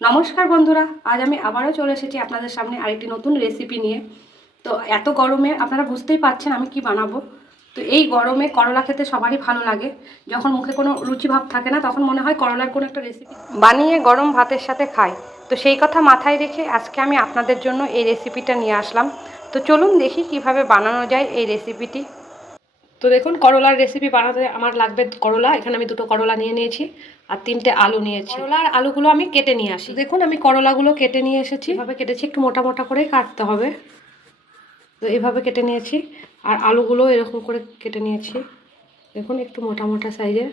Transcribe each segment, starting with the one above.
নমস্কার বন্ধুরা, আজ আমি আবারও চলে এসেছি আপনাদের সামনে আরেকটি নতুন রেসিপি নিয়ে। তো এত গরমে আপনারা বুঝতেই পারছেন আমি কি বানাবো। তো এই গরমে করলা খেতে সবারই ভালো লাগে। যখন মুখে কোনো রুচি ভাব থাকে না, তখন মনে হয় করলার কোনো একটা রেসিপি বানিয়ে গরম ভাতের সাথে খাই। তো সেই কথা মাথায় রেখে আজকে আমি আপনাদের জন্য এই রেসিপিটা নিয়ে আসলাম। তো চলুন দেখি কীভাবে বানানো যায় এই রেসিপিটি তো দেখুন করলার রেসিপি বানাতে আমার লাগবে করলা। এখানে আমি দুটো করলা নিয়ে নিয়েছি আর তিনটে আলু নিয়েছি। করলার আলুগুলো আমি কেটে নিয়ে আসি। দেখুন আমি করলাগুলো কেটে নিয়ে এসেছি। এভাবে কেটেছি একটু মোটা মোটা করেই কাটতে হবে। তো এভাবে কেটে নিয়েছি আর আলুগুলো এরকম করে কেটে নিয়েছি। দেখুন একটু মোটা মোটা সাইজের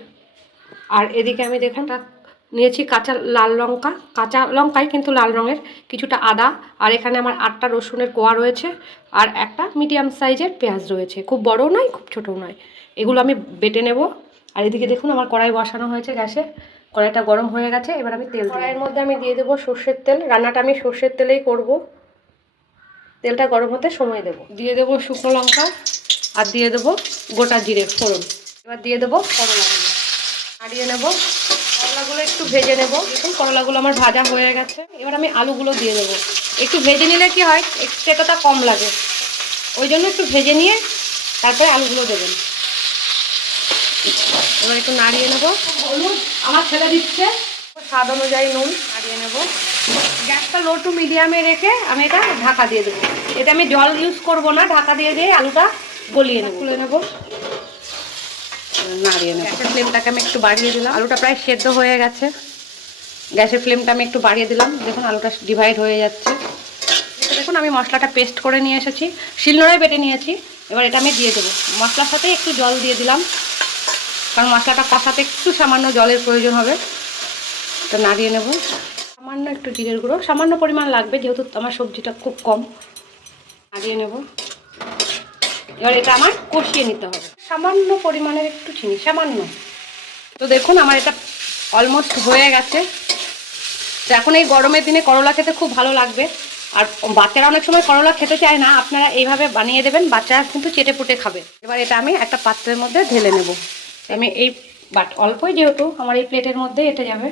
আর এদিকে আমি দেখুন নিয়েছি কাঁচা লাল লঙ্কা। কাঁচা লঙ্কাই কিন্তু লাল রঙের কিছুটা আদা আর এখানে আমার আটটা রসুনের কোয়া রয়েছে আর একটা মিডিয়াম সাইজের পেঁয়াজ রয়েছে। খুব বড়ও নয় খুব ছোটও নয়। এগুলো আমি বেটে নেব। আর এদিকে দেখুন আমার কড়াই বসানো হয়েছে গ্যাসে। কড়াইটা গরম হয়ে গেছে এবার আমি তেল কড়াইয়ের মধ্যে আমি দিয়ে দেবো সর্ষের তেল। রান্নাটা আমি সর্ষের তেলেই করব। তেলটা গরম হতে সময় দেব। দিয়ে দেবো শুকনো লঙ্কা আর দিয়ে দেবো গোটা জিরে ফোড়ন। এবার দিয়ে দেবো করলাগুলো নাড়িয়ে নেব। করলাগুলো একটু ভেজে নেব। করলাগুলো আমার ভাজা হয়ে গেছে। এবার আমি আলুগুলো দিয়ে দেবো। একটু ভেজে নিলে কি হয় তেতোটা কম লাগে। ওই জন্য একটু ভেজে নিয়ে তারপরে আলুগুলো দেবেন এবার একটু নাড়িয়ে নেব। আমার ছেলে দিচ্ছে। স্বাদ অনুযায়ী নুন নাড়িয়ে নেব। গ্যাসটা লো টু মিডিয়ামে রেখে আমি এটা ঢাকা দিয়ে দেবো। এটা আমি জল ইউজ করব না, ঢাকা দিয়ে দিয়ে আলুটা গলিয়ে নেব। খুলে নেব। নাড়িয়ে নেব। গ্যাসের ফ্লেমটাকে আমি একটু বাড়িয়ে দিলাম। আলুটা প্রায় সেদ্ধ হয়ে গেছে। গ্যাসের ফ্লেমটা আমি একটু বাড়িয়ে দিলাম। দেখুন আলুটা ডিভাইড হয়ে যাচ্ছে। দেখুন আমি মশলাটা পেস্ট করে নিয়ে এসেছি। শিলনোড়ায় বেটে নিয়েছি। এবার এটা আমি দিয়ে দেবো। মশলার সাথে একটু জল দিয়ে দিলাম। কারণ মশলাটা কষাতে একটু সামান্য জলের প্রয়োজন হবে। তো নাড়িয়ে নেব। সামান্য একটু জিরের গুঁড়ো। সামান্য পরিমাণ লাগবে যেহেতু আমার সবজিটা খুব কম। নাড়িয়ে নেব। এবার এটা আমার কষিয়ে নিতে হবে। সামান্য পরিমাণের একটু চিনি, সামান্য। তো দেখুন, আমার এটা অলমোস্ট হয়ে গেছে। তো এখন এই গরমের দিনে করলা খেতে খুব ভালো লাগবে। আর বাচ্চারা অনেক সময় করলা খেতে চায় না, আপনারা এইভাবে বানিয়ে দেবেন, বাচ্চারা কিন্তু চেটে পুটে খাবে। এবার এটা আমি একটা পাত্রের মধ্যে ঢেলে নেব। আমি এই বাট, অল্পই যেহেতু, আমার এই প্লেটের মধ্যে এটা যাবে।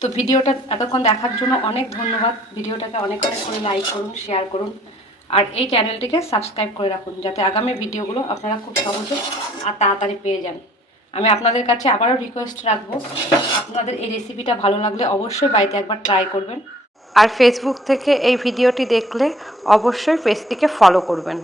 তো ভিডিওটা এতক্ষণ দেখার জন্য অনেক ধন্যবাদ। ভিডিওটাকে অনেক অনেক করে লাইক করুন শেয়ার করুন। আর এই চ্যানেলটিকে সাবস্ক্রাইব করে রাখুন, যাতে আগামী ভিডিওগুলো আপনারা খুব সহজে আর তাড়াতাড়ি পেয়ে যান। আমি আপনাদের কাছে আবারও রিকোয়েস্ট রাখব, আপনাদের এই রেসিপিটা ভালো লাগলে অবশ্যই বাড়িতে একবার ট্রাই করবেন। আর ফেসবুক থেকে এই ভিডিওটি দেখলে অবশ্যই পেজটিকে ফলো করবেন।